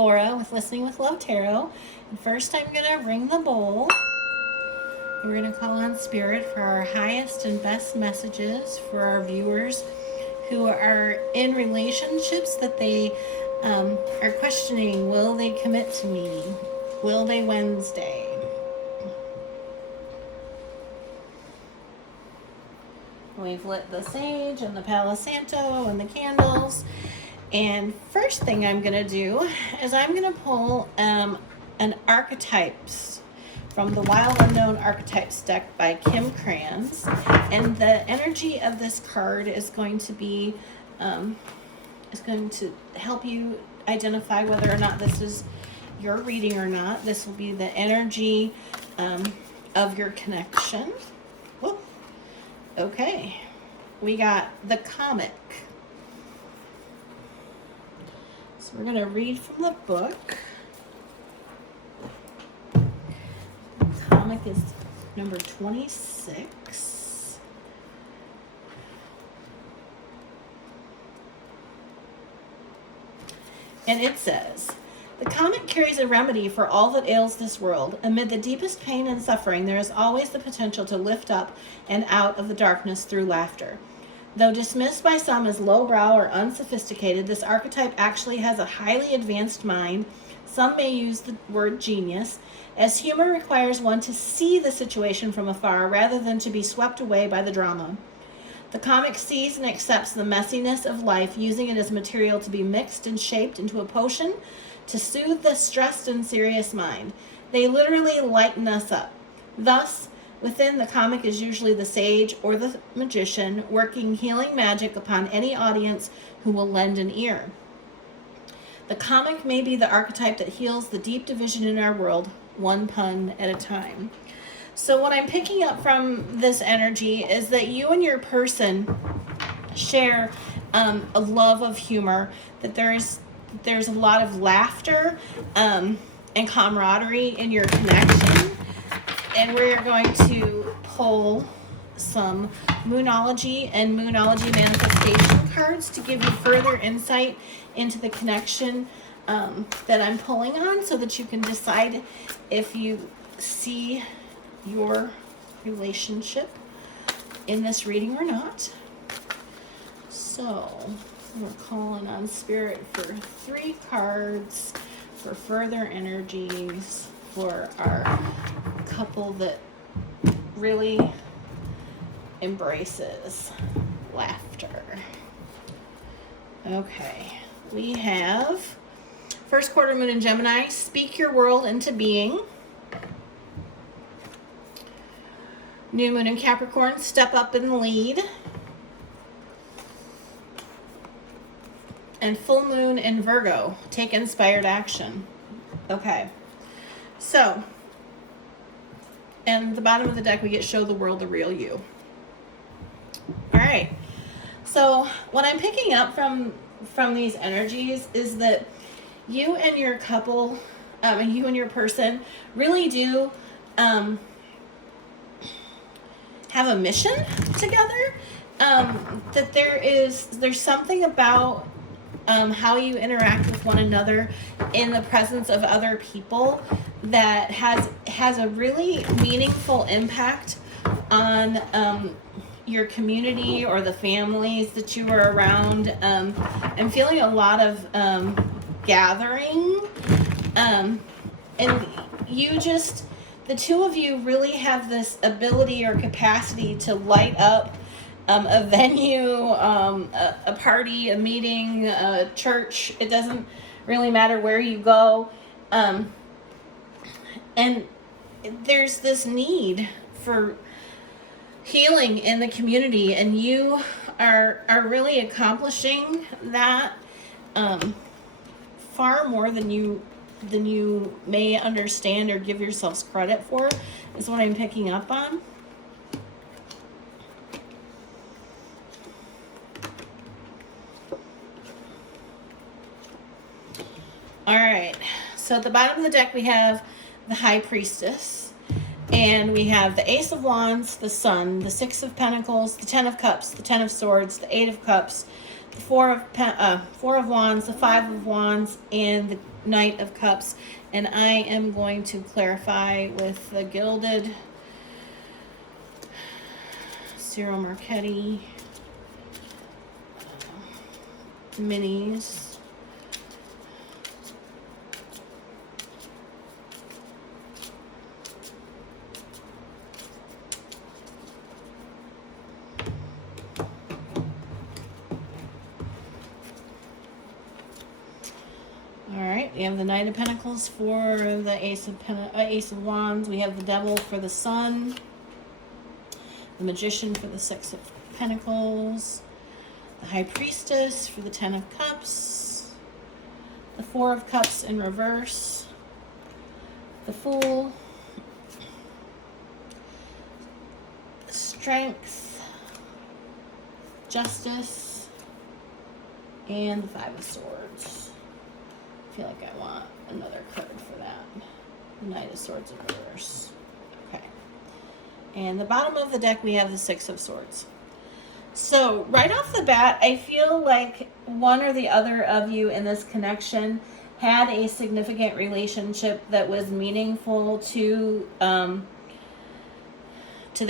Laura with Listening with Love Tarot. And first I'm going to ring the bowl. We're going to call on Spirit for our highest and best messages for our viewers who are in relationships that they are questioning. Will they commit to me? Will they Wednesday? We've lit the sage and the Palo Santo and the candles. And first thing I'm going to do is I'm going to pull an archetypes from the Wild Unknown Archetypes deck by Kim Kranz. And the energy of this card is going to be, is going to help you identify whether or not this is your reading or not. This will be the energy of your connection. Whoop. Okay, we got the comic. So we're going to read from the book. The comic is number 26. And it says, the comic carries a remedy for all that ails this world. Amid the deepest pain and suffering, there is always the potential to lift up and out of the darkness through laughter. Though dismissed by some as lowbrow or unsophisticated, this archetype actually has a highly advanced mind. Some may use the word genius, as humor requires one to see the situation from afar rather than to be swept away by the drama. The comic sees and accepts the messiness of life, using it as material to be mixed and shaped into a potion to soothe the stressed and serious mind. They literally lighten us up. Thus, within the comic is usually the sage or the magician working healing magic upon any audience who will lend an ear. The comic may be the archetype that heals the deep division in our world, one pun at a time. So what I'm picking up from this energy is that you and your person share a love of humor, that there's a lot of laughter and camaraderie in your connection. And we're going to pull some Moonology and Moonology manifestation cards to give you further insight into the connection that I'm pulling on, so that you can decide if you see your relationship in this reading or not. So we're calling on Spirit for 3 cards for further energies for our couple that really embraces laughter. Okay, we have first quarter moon in Gemini, speak your world into being. New moon in Capricorn, step up and lead. And full moon in Virgo, take inspired action. Okay, so, and the bottom of the deck we get show the world the real you. All right, so what I'm picking up from these energies is that you and your couple, and you and your person really do have a mission together. That there's something about how you interact with one another in the presence of other people that has a really meaningful impact on your community or the families that you are around. I'm feeling a lot of gathering, and the two of you really have this ability or capacity to light up a venue, a party, a meeting, a church. It doesn't really matter where you go. And there's this need for healing in the community, and you are really accomplishing that far more than you may understand or give yourselves credit for, is what I'm picking up on. All right, so at the bottom of the deck we have the High Priestess, and we have the Ace of Wands, the Sun, the Six of Pentacles, the Ten of Cups, the Ten of Swords, the Eight of Cups, the Four of Wands, the Five of Wands, and Knight of Cups, and I am going to clarify with the Gilded Cyril Marchetti minis. Alright, we have the Knight of Pentacles for the Ace of Wands. We have the Devil for the Sun. The Magician for the Six of Pentacles. The High Priestess for the Ten of Cups. The Four of Cups in reverse. The Fool. Strength. Justice. And the Five of Swords. I feel like I want another card for that. The Knight of Swords in reverse. Okay. And the bottom of the deck, we have the Six of Swords. So right off the bat, I feel like one or the other of you in this connection had a significant relationship that was meaningful to the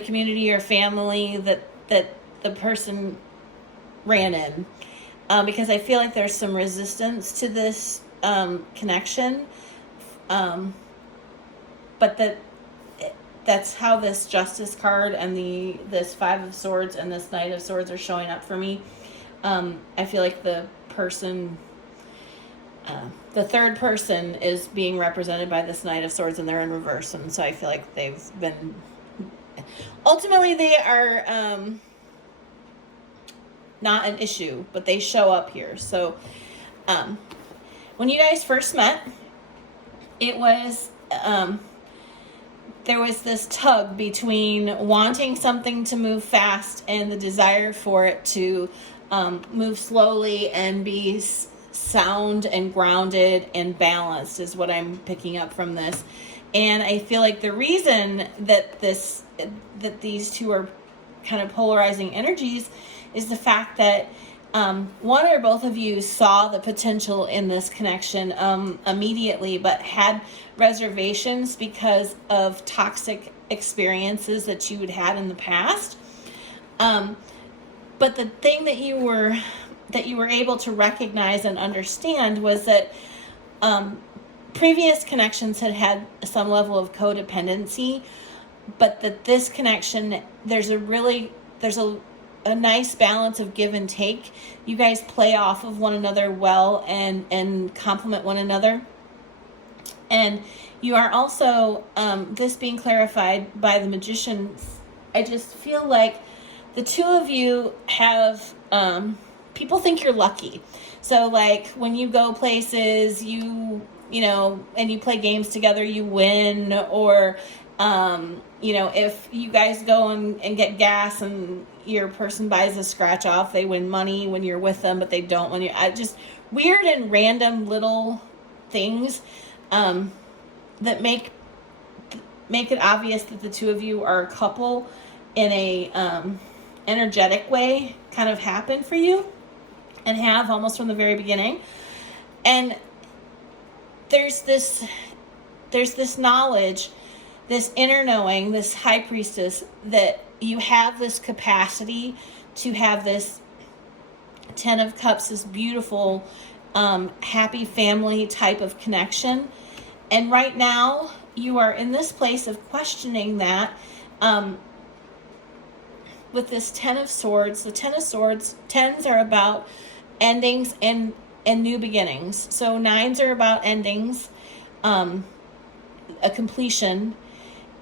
community or family that the person ran in. Because I feel like there's some resistance to this connection, but that's how this Justice card and this Five of Swords and this Knight of Swords are showing up for me. I feel like the person, the third person is being represented by this Knight of Swords, and they're in reverse, and so I feel like they've been, ultimately they are not an issue, but they show up here. So when you guys first met, it was there was this tug between wanting something to move fast and the desire for it to move slowly and be sound and grounded and balanced is what I'm picking up from this. And I feel like the reason that these two are kind of polarizing energies is the fact that one or both of you saw the potential in this connection immediately, but had reservations because of toxic experiences that you had had in the past. But the thing that you were able to recognize and understand was that previous connections had some level of codependency, but that this connection, there's a nice balance of give and take. You guys play off of one another well and complement one another. And you are also, this being clarified by the Magician, I just feel like the two of you have, people think you're lucky. So like when you go places, you know, and you play games together, you win, or, you know, if you guys go and get gas and your person buys a scratch off, they win money when you're with them, but they don't when you're, just weird and random little things that make it obvious that the two of you are a couple in a energetic way kind of happen for you, and have almost from the very beginning. And there's this knowledge, this inner knowing, this High Priestess, that you have this capacity to have this Ten of Cups, this beautiful, happy family type of connection. And right now, you are in this place of questioning that with this Ten of Swords. The Ten of Swords, tens are about endings and new beginnings. So nines are about endings, a completion,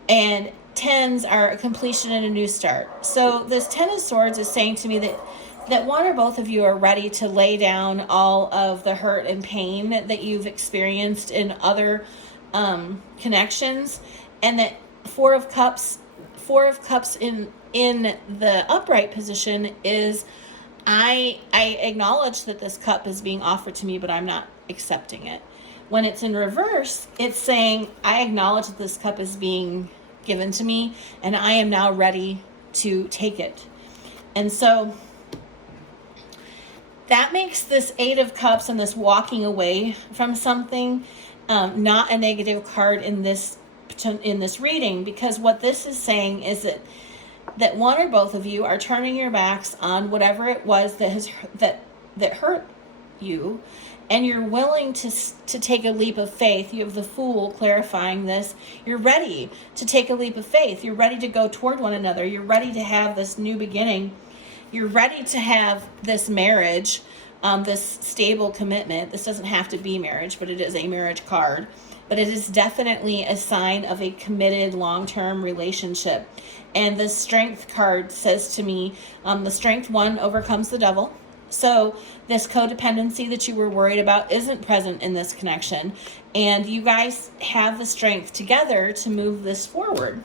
and tens are a completion and a new start. So this Ten of Swords is saying to me that one or both of you are ready to lay down all of the hurt and pain that you've experienced in other connections, and that Four of Cups in the upright position is, I acknowledge that this cup is being offered to me, but I'm not accepting it. When it's in reverse, it's saying, I acknowledge that this cup is being given to me, and I am now ready to take it. And so that makes this Eight of Cups and this walking away from something not a negative card in this reading, because what this is saying is that one or both of you are turning your backs on whatever it was that hurt you, and you're willing to take a leap of faith. You have the Fool clarifying this. You're ready to take a leap of faith. You're ready to go toward one another. You're ready to have this new beginning. You're ready to have this marriage, this stable commitment. This doesn't have to be marriage, but it is a marriage card. But it is definitely a sign of a committed long-term relationship. And the Strength card says to me, the Strength one overcomes the devil. So this codependency that you were worried about isn't present in this connection. And you guys have the strength together to move this forward.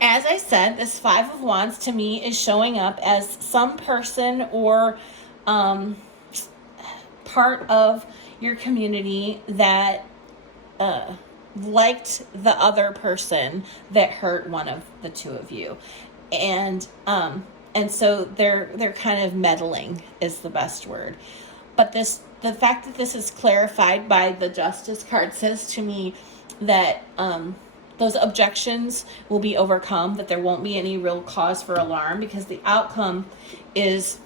As I said, this Five of Wands to me is showing up as some person or part of your community that liked the other person that hurt one of the two of you. And so they're kind of meddling is the best word. But the fact that this is clarified by the Justice card says to me that those objections will be overcome, that there won't be any real cause for alarm, because the outcome is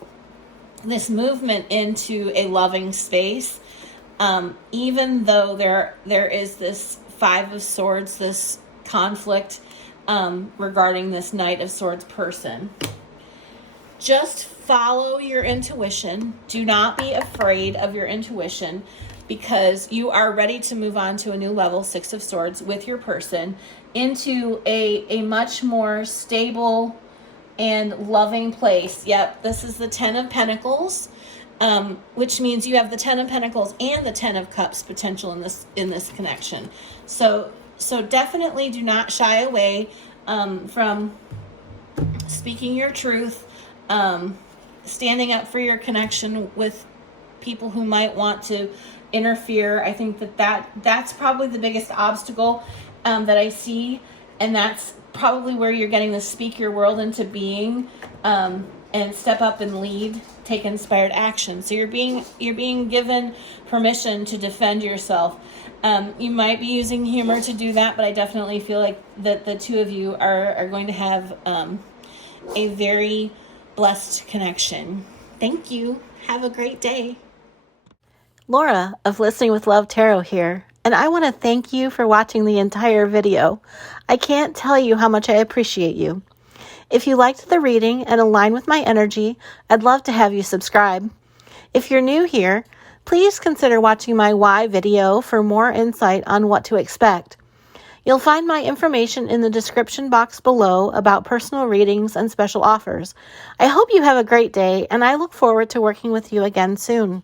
this movement into a loving space. Even though there is this Five of Swords, this conflict regarding this Knight of Swords person. Just follow your intuition. Do not be afraid of your intuition, because you are ready to move on to a new level, Six of Swords, with your person into a much more stable and loving place. Yep, this is the Ten of Pentacles, which means you have the Ten of Pentacles and the Ten of Cups potential in this connection. So definitely do not shy away from speaking your truth, standing up for your connection with people who might want to interfere. I think that's probably the biggest obstacle that I see, and that's probably where you're getting to speak your world into being, and step up and lead, take inspired action. So you're being given permission to defend yourself. You might be using humor to do that, but I definitely feel like that the two of you are going to have a very blessed connection. Thank you. Have a great day. Laura of Listening with Love Tarot here, and I want to thank you for watching the entire video. I can't tell you how much I appreciate you. If you liked the reading and align with my energy, I'd love to have you subscribe. If you're new here, please consider watching my why video for more insight on what to expect. You'll find my information in the description box below about personal readings and special offers. I hope you have a great day, and I look forward to working with you again soon.